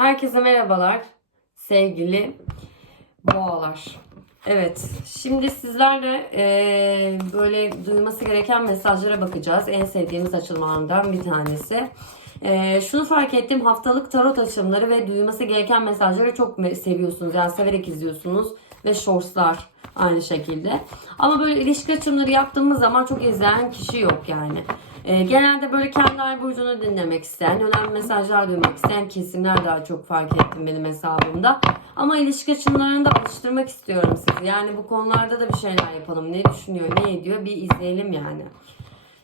Herkese merhabalar sevgili boğalar. Evet, şimdi sizlerle eee, böyle duyması gereken mesajlara bakacağız. En sevdiğimiz açılımlardan bir tanesi. Eee, şunu fark ettim, haftalık tarot açılımları ve duyması gereken mesajları çok seviyorsunuz. Yani severek izliyorsunuz ve shortslar aynı şekilde. Ama böyle ilişki açılımları yaptığımız zaman çok izleyen kişi yok yani. Ee, genelde böyle kendi ay burcunu dinlemek isteyen, önemli mesajlar duymak isteyen kesimler daha çok fark ettim benim hesabımda. Ama ilişki açımlarını da alıştırmak istiyorum sizi. Yani bu konularda da bir şeyler yapalım. Ne düşünüyor, ne ediyor bir izleyelim yani.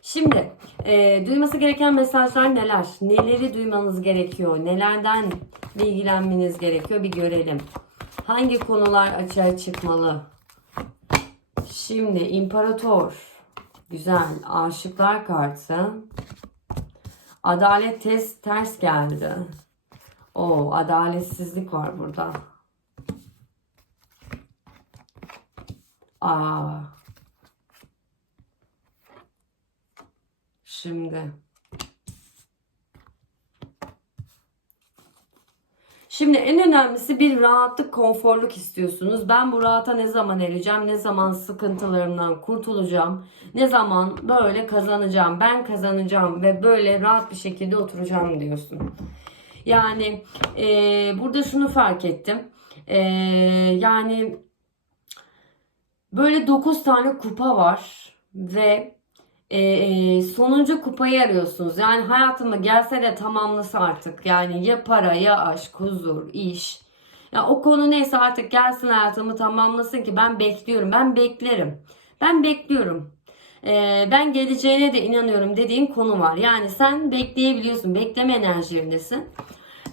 Şimdi e, duyması gereken mesajlar neler? Neleri duymanız gerekiyor? Nelerden bilgilenmeniz gerekiyor? Bir görelim. Hangi konular açığa çıkmalı? Şimdi imparator. Güzel. Aşıklar kartı. Adalet test ters geldi. O adaletsizlik var burada. Aa. Şimdi. Şimdi en önemlisi bir rahatlık, konforluk istiyorsunuz. Ben bu rahata ne zaman ereceğim, ne zaman sıkıntılarımdan kurtulacağım, ne zaman böyle kazanacağım, ben kazanacağım ve böyle rahat bir şekilde oturacağım diyorsun. Yani e, burada şunu fark ettim. E, yani böyle 9 tane kupa var ve e, e, sonuncu kupayı arıyorsunuz. Yani hayatıma gelse de tamamlasa artık. Yani ya para ya aşk, huzur, iş. Ya o konu neyse artık gelsin hayatımı tamamlasın ki ben bekliyorum. Ben beklerim. Ben bekliyorum. E, ben geleceğine de inanıyorum dediğin konu var. Yani sen bekleyebiliyorsun. Bekleme enerjilerindesin.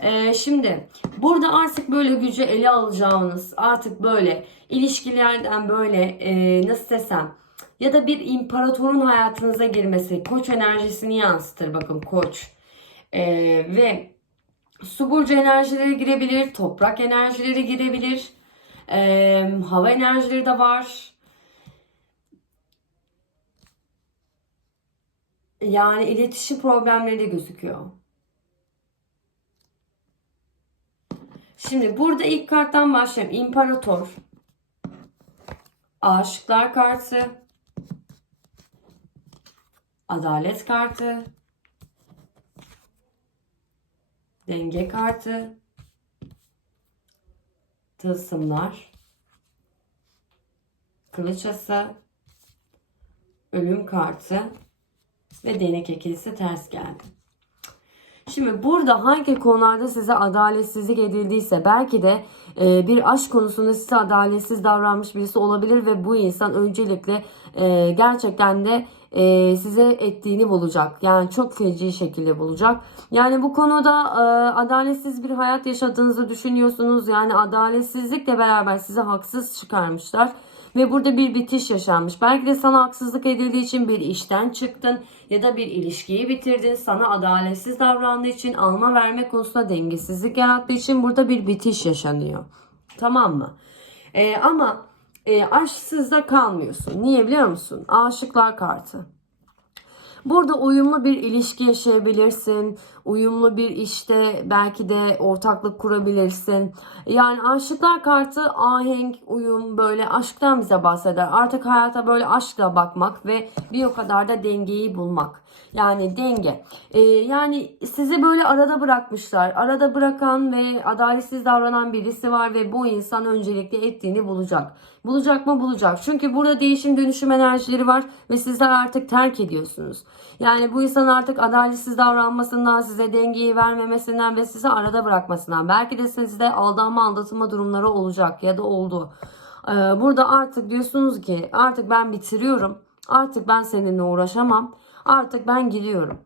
Ee, şimdi burada artık böyle gücü ele alacağınız artık böyle ilişkilerden böyle e, nasıl desem ya da bir imparatorun hayatınıza girmesi koç enerjisini yansıtır bakın koç Ee, ve su burcu enerjileri girebilir toprak enerjileri girebilir Ee, hava enerjileri de var yani iletişim problemleri de gözüküyor. Şimdi burada ilk karttan başlayalım. İmparator. Aşıklar kartı. Adalet kartı. Denge kartı. Tılsımlar. Kılıç ası. Ölüm kartı. Ve değnek ikilisi ters geldi. Şimdi burada hangi konularda size adaletsizlik edildiyse belki de e, bir aşk konusunda size adaletsiz davranmış birisi olabilir ve bu insan öncelikle e, gerçekten de e, size ettiğini bulacak. Yani çok feci şekilde bulacak. Yani bu konuda e, adaletsiz bir hayat yaşadığınızı düşünüyorsunuz. Yani adaletsizlikle beraber size haksız çıkarmışlar. Ve burada bir bitiş yaşanmış. Belki de sana haksızlık edildiği için bir işten çıktın ya da bir ilişkiyi bitirdin. Sana adaletsiz davrandığı için alma verme konusunda dengesizlik yarattığı için burada bir bitiş yaşanıyor. Tamam mı? Ee, ama e, aşksız da kalmıyorsun. Niye biliyor musun? Aşıklar kartı. Burada uyumlu bir ilişki yaşayabilirsin. Uyumlu bir işte belki de ortaklık kurabilirsin. Yani aşıklar kartı ahenk, uyum böyle aşktan bize bahseder. Artık hayata böyle aşkla bakmak ve bir o kadar da dengeyi bulmak. Yani denge. Ee, yani sizi böyle arada bırakmışlar. Arada bırakan ve adaletsiz davranan birisi var ve bu insan öncelikle ettiğini bulacak. Bulacak mı? Bulacak. Çünkü burada değişim dönüşüm enerjileri var ve sizler artık terk ediyorsunuz. Yani bu insan artık adaletsiz davranmasından, size dengeyi vermemesinden ve sizi arada bırakmasından. Belki de sizde aldanma, aldatılma durumları olacak ya da oldu. Ee, burada artık diyorsunuz ki artık ben bitiriyorum. Artık ben seninle uğraşamam. Artık ben gidiyorum.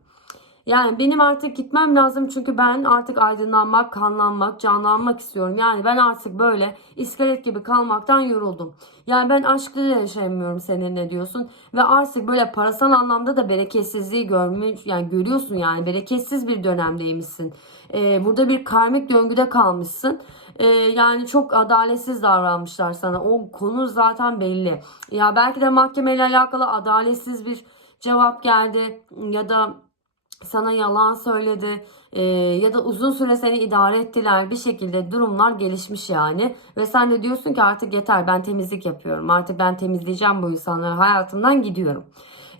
Yani benim artık gitmem lazım çünkü ben artık aydınlanmak, kanlanmak, canlanmak istiyorum. Yani ben artık böyle iskelet gibi kalmaktan yoruldum. Yani ben aşkla yaşayamıyorum seninle diyorsun. Ve artık böyle parasal anlamda da bereketsizliği görmüş, yani görüyorsun yani bereketsiz bir dönemdeymişsin. Ee, burada bir karmik döngüde kalmışsın. Ee, yani çok adaletsiz davranmışlar sana. O konu zaten belli. Ya belki de mahkemeyle alakalı adaletsiz bir cevap geldi ya da sana yalan söyledi e, ya da uzun süre seni idare ettiler bir şekilde durumlar gelişmiş yani ve sen de diyorsun ki artık yeter ben temizlik yapıyorum artık ben temizleyeceğim bu insanları hayatımdan gidiyorum.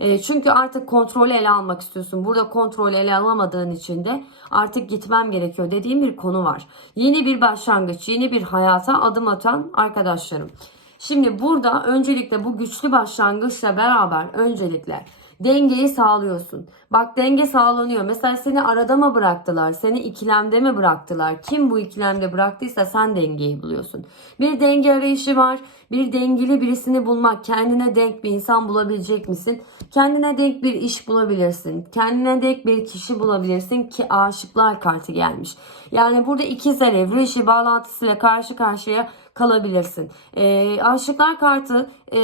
E, çünkü artık kontrolü ele almak istiyorsun. Burada kontrolü ele alamadığın için de artık gitmem gerekiyor dediğim bir konu var. Yeni bir başlangıç, yeni bir hayata adım atan arkadaşlarım. Şimdi burada öncelikle bu güçlü başlangıçla beraber öncelikle dengeyi sağlıyorsun. Bak denge sağlanıyor. Mesela seni arada mı bıraktılar? Seni ikilemde mi bıraktılar? Kim bu ikilemde bıraktıysa sen dengeyi buluyorsun. Bir denge arayışı var. Bir dengeli birisini bulmak. Kendine denk bir insan bulabilecek misin? Kendine denk bir iş bulabilirsin. Kendine denk bir kişi bulabilirsin ki aşıklar kartı gelmiş. Yani burada ikizler evri işi bağlantısıyla karşı karşıya kalabilirsin. E, aşıklar kartı e,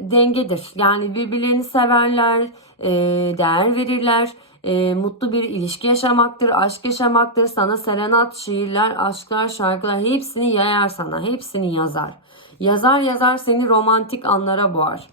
dengedir. Yani birbirlerini severler, e, değer verirler. E, mutlu bir ilişki yaşamaktır, aşk yaşamaktır. Sana serenat, şiirler, aşklar, şarkılar hepsini yayar sana. Hepsini yazar. Yazar yazar seni romantik anlara boğar.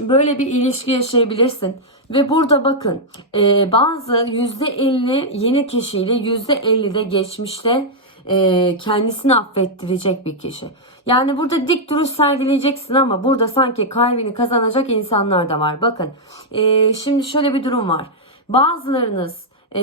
Böyle bir ilişki yaşayabilirsin. Ve burada bakın e, bazı %50 yeni kişiyle %50 de geçmişte e, kendisini affettirecek bir kişi. Yani burada dik duruş sergileyeceksin ama burada sanki kalbini kazanacak insanlar da var. Bakın e, şimdi şöyle bir durum var. Bazılarınız e,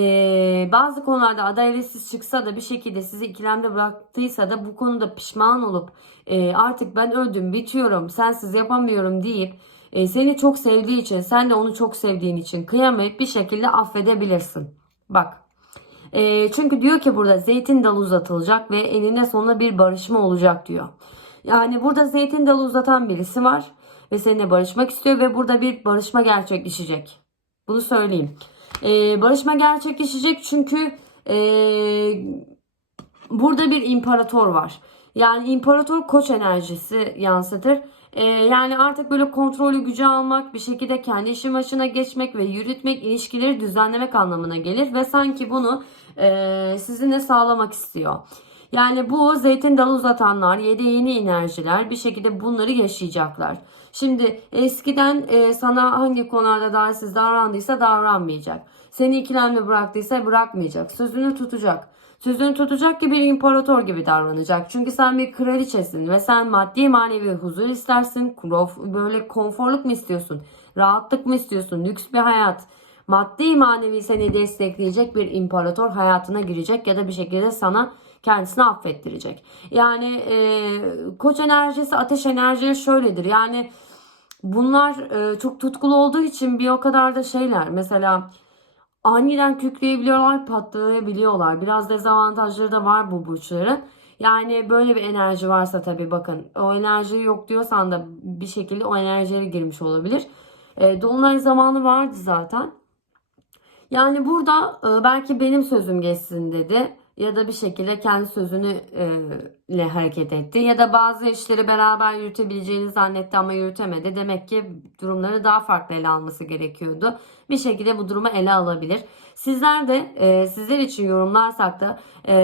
bazı konularda adaletsiz çıksa da bir şekilde sizi ikilemde bıraktıysa da bu konuda pişman olup e, artık ben öldüm bitiyorum sensiz yapamıyorum deyip e, seni çok sevdiği için sen de onu çok sevdiğin için kıyamayıp bir şekilde affedebilirsin. Bak e, çünkü diyor ki burada zeytin dalı uzatılacak ve eninde sonunda bir barışma olacak diyor. Yani burada zeytin dalı uzatan birisi var ve seninle barışmak istiyor ve burada bir barışma gerçekleşecek. Bunu söyleyeyim. E, barışma gerçekleşecek çünkü e, burada bir imparator var. Yani imparator koç enerjisi yansıtır. Ee, yani artık böyle kontrolü gücü almak, bir şekilde kendi işin başına geçmek ve yürütmek, ilişkileri düzenlemek anlamına gelir. Ve sanki bunu e, sizinle sağlamak istiyor. Yani bu zeytin dalı uzatanlar, yedi yeni enerjiler bir şekilde bunları yaşayacaklar. Şimdi eskiden e, sana hangi konularda davetsiz davrandıysa davranmayacak. Seni ikilemde bıraktıysa bırakmayacak. Sözünü tutacak. Sözünü tutacak ki bir imparator gibi davranacak. Çünkü sen bir kraliçesin ve sen maddi manevi huzur istersin. Böyle konforluk mu istiyorsun? Rahatlık mı istiyorsun? Lüks bir hayat. Maddi manevi seni destekleyecek bir imparator hayatına girecek ya da bir şekilde sana kendisini affettirecek. Yani e, koç enerjisi ateş enerjisi şöyledir. Yani bunlar e, çok tutkulu olduğu için bir o kadar da şeyler. Mesela aniden kükreyebiliyorlar, patlayabiliyorlar. Biraz dezavantajları da var bu burçların. Yani böyle bir enerji varsa tabii bakın o enerji yok diyorsan da bir şekilde o enerjiye girmiş olabilir. E, Dolunay zamanı vardı zaten. Yani burada e, belki benim sözüm geçsin dedi ya da bir şekilde kendi sözünü e, ile hareket etti ya da bazı işleri beraber yürütebileceğini zannetti ama yürütemedi. Demek ki durumları daha farklı ele alması gerekiyordu. Bir şekilde bu durumu ele alabilir. Sizler de e, sizler için yorumlarsak da e,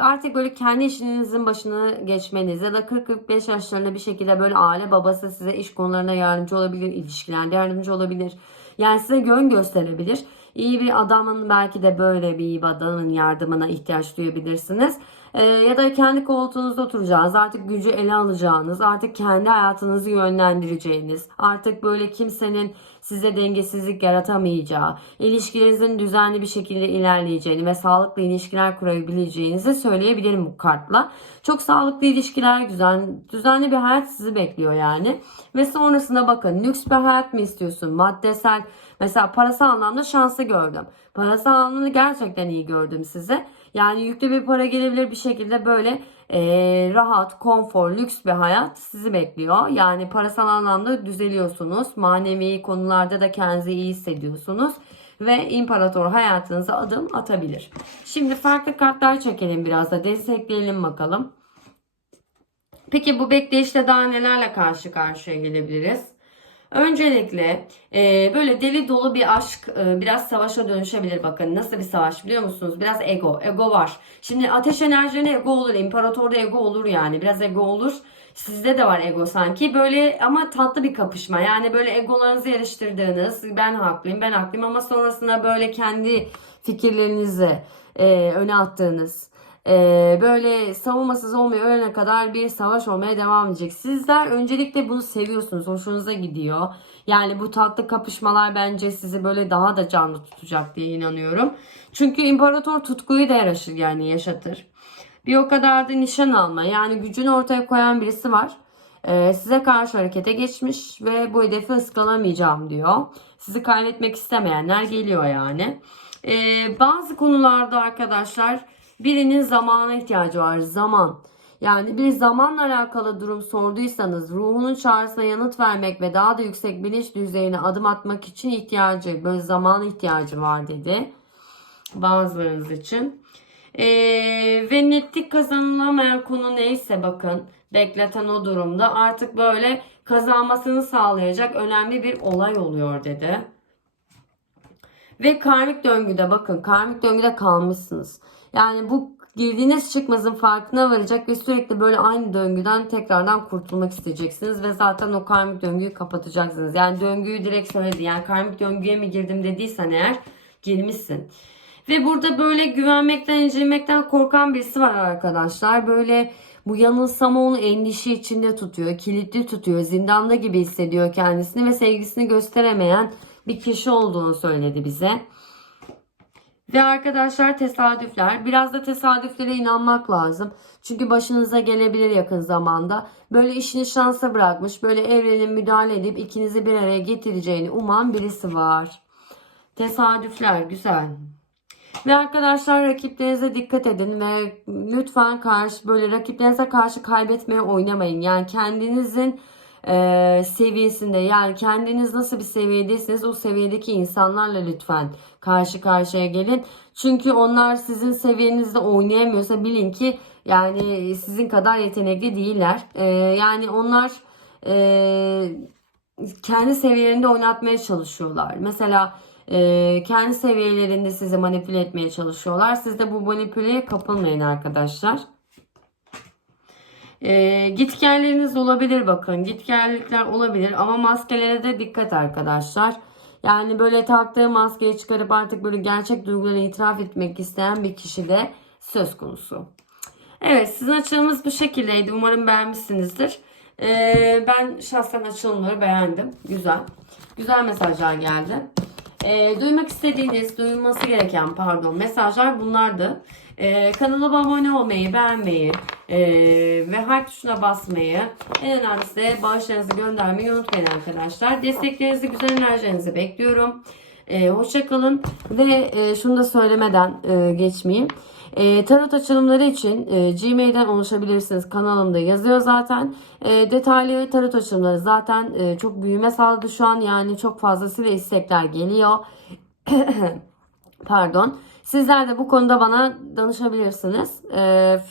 artık böyle kendi işinizin başına geçmeniz ya da 40-45 yaşlarında bir şekilde böyle aile babası size iş konularına yardımcı olabilir, ilişkilerde yardımcı olabilir. Yani size yön gösterebilir. İyi bir adamın belki de böyle bir iyi bir adamın yardımına ihtiyaç duyabilirsiniz. Ee, ya da kendi koltuğunuzda oturacağınız, artık gücü ele alacağınız, artık kendi hayatınızı yönlendireceğiniz, artık böyle kimsenin size dengesizlik yaratamayacağı, ilişkilerinizin düzenli bir şekilde ilerleyeceğini ve sağlıklı ilişkiler kurabileceğinizi söyleyebilirim bu kartla. Çok sağlıklı ilişkiler, güzel, düzenli bir hayat sizi bekliyor yani. Ve sonrasında bakın lüks bir hayat mı istiyorsun? Maddesel, mesela parasal anlamda şansı gördüm. Parasal anlamda gerçekten iyi gördüm size. Yani yüklü bir para gelebilir bir şekilde böyle e, rahat, konfor, lüks bir hayat sizi bekliyor. Yani parasal anlamda düzeliyorsunuz. Manevi konularda da kendinizi iyi hissediyorsunuz. Ve imparator hayatınıza adım atabilir. Şimdi farklı kartlar çekelim biraz da destekleyelim bakalım. Peki bu bekleyişte daha nelerle karşı karşıya gelebiliriz? Öncelikle e, böyle deli dolu bir aşk e, biraz savaşa dönüşebilir bakın. Nasıl bir savaş biliyor musunuz? Biraz ego. Ego var. Şimdi ateş enerjine ego olur. İmparatorda ego olur yani. Biraz ego olur. Sizde de var ego sanki. Böyle ama tatlı bir kapışma. Yani böyle egolarınızı yarıştırdığınız ben haklıyım ben haklıyım ama sonrasında böyle kendi fikirlerinizi e, öne attığınız, e, böyle savunmasız olmayı öğrenene kadar bir savaş olmaya devam edecek. Sizler öncelikle bunu seviyorsunuz, hoşunuza gidiyor. Yani bu tatlı kapışmalar bence sizi böyle daha da canlı tutacak diye inanıyorum. Çünkü imparator tutkuyu da yaraşır yani yaşatır. Bir o kadar da nişan alma yani gücünü ortaya koyan birisi var. Ee, size karşı harekete geçmiş ve bu hedefi ıskalamayacağım diyor. Sizi kaybetmek istemeyenler geliyor yani. Ee, bazı konularda arkadaşlar birinin zamana ihtiyacı var. Zaman. Yani bir zamanla alakalı durum sorduysanız ruhunun çağrısına yanıt vermek ve daha da yüksek bilinç düzeyine adım atmak için ihtiyacı, böyle zamana ihtiyacı var dedi. Bazılarınız için. Ee, ve netlik kazanılamayan konu neyse bakın bekleten o durumda artık böyle kazanmasını sağlayacak önemli bir olay oluyor dedi. Ve karmik döngüde bakın karmik döngüde kalmışsınız. Yani bu girdiğiniz çıkmazın farkına varacak ve sürekli böyle aynı döngüden tekrardan kurtulmak isteyeceksiniz ve zaten o karmik döngüyü kapatacaksınız. Yani döngüyü direkt söyledi. Yani karmik döngüye mi girdim dediysen eğer girmişsin. Ve burada böyle güvenmekten, incinmekten korkan birisi var arkadaşlar. Böyle bu yanılsama onu endişe içinde tutuyor, kilitli tutuyor, zindanda gibi hissediyor kendisini ve sevgisini gösteremeyen bir kişi olduğunu söyledi bize. Ve arkadaşlar tesadüfler. Biraz da tesadüflere inanmak lazım. Çünkü başınıza gelebilir yakın zamanda. Böyle işini şansa bırakmış, böyle evrenin müdahale edip ikinizi bir araya getireceğini uman birisi var. Tesadüfler güzel. Ve arkadaşlar rakiplerinize dikkat edin ve lütfen karşı böyle rakiplerinize karşı kaybetmeye oynamayın. Yani kendinizin e, seviyesinde yani kendiniz nasıl bir seviyedeyseniz o seviyedeki insanlarla lütfen karşı karşıya gelin. Çünkü onlar sizin seviyenizde oynayamıyorsa bilin ki yani sizin kadar yetenekli değiller. E, yani onlar e, kendi seviyelerinde oynatmaya çalışıyorlar. Mesela e, kendi seviyelerinde sizi manipüle etmeye çalışıyorlar. Siz de bu manipüleye kapılmayın arkadaşlar. E, gitgelleriniz olabilir bakın. Gitgellikler olabilir ama maskelere de dikkat arkadaşlar. Yani böyle taktığı maskeyi çıkarıp artık böyle gerçek duyguları itiraf etmek isteyen bir kişi de söz konusu. Evet sizin açılımınız bu şekildeydi. Umarım beğenmişsinizdir. Ee, ben şahsen açılımları beğendim. Güzel. Güzel mesajlar geldi. Ee, duymak istediğiniz, duyulması gereken pardon mesajlar bunlardı. Ee, kanalıma abone olmayı, beğenmeyi ee, ve harf tuşuna basmayı en önemlisi de bağışlarınızı göndermeyi unutmayın arkadaşlar. Desteklerinizi, güzel enerjinizi bekliyorum. Ee, hoşça kalın ve e, şunu da söylemeden e, geçmeyeyim. E, tarot açılımları için e, Gmail'den ulaşabilirsiniz. Kanalımda yazıyor zaten. E, detaylı tarot açılımları zaten e, çok büyüme sağladı şu an. Yani çok fazlasıyla istekler geliyor. Pardon. Sizler de bu konuda bana danışabilirsiniz. E,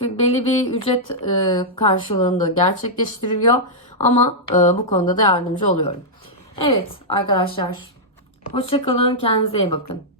belli bir ücret e, karşılığında gerçekleştiriliyor. Ama e, bu konuda da yardımcı oluyorum. Evet arkadaşlar. Hoşçakalın. Kendinize iyi bakın.